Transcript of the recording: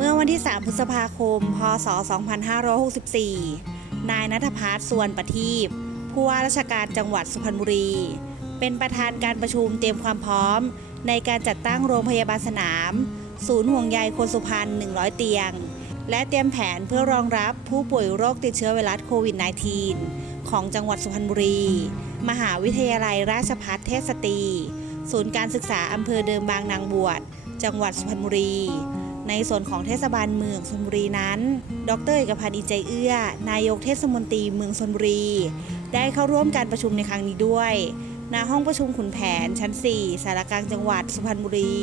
เมื่อวันที่ 3 พฤษภาคม พศ 2564 นายนัทพัฒน์สวนประทีปผู้ว่าราชการจังหวัดสุพรรณบุรี เป็นประธานการประชุมเตรียมความพร้อม ในการจัดตั้งโรงพยาบาลสนาม ศูนย์ห่วงใยคนสุพรรณ 100 เตียง และเตรียมแผนเพื่อรองรับผู้ป่วยโรคติดเชื้อไวรัสโควิด -19 ของจังหวัดสุพรรณบุรี มหาวิทยาลัยราชภัฏเทพสตรีศูนย์การศึกษาอำเภอเดิมบางนางบวช จังหวัดสุพรรณบุรี ในส่วนของเทศบาลเมืองชลบุรีนั้น ดรเอกพันธ์อินใจเอื้อ นายกเทศมนตรีเมืองชลบุรี ได้เข้าร่วมการประชุมในครั้งนี้ด้วยณห้องประชุมขุนแผนชั้น 4 สารกลางจังหวัดสุพรรณบุรี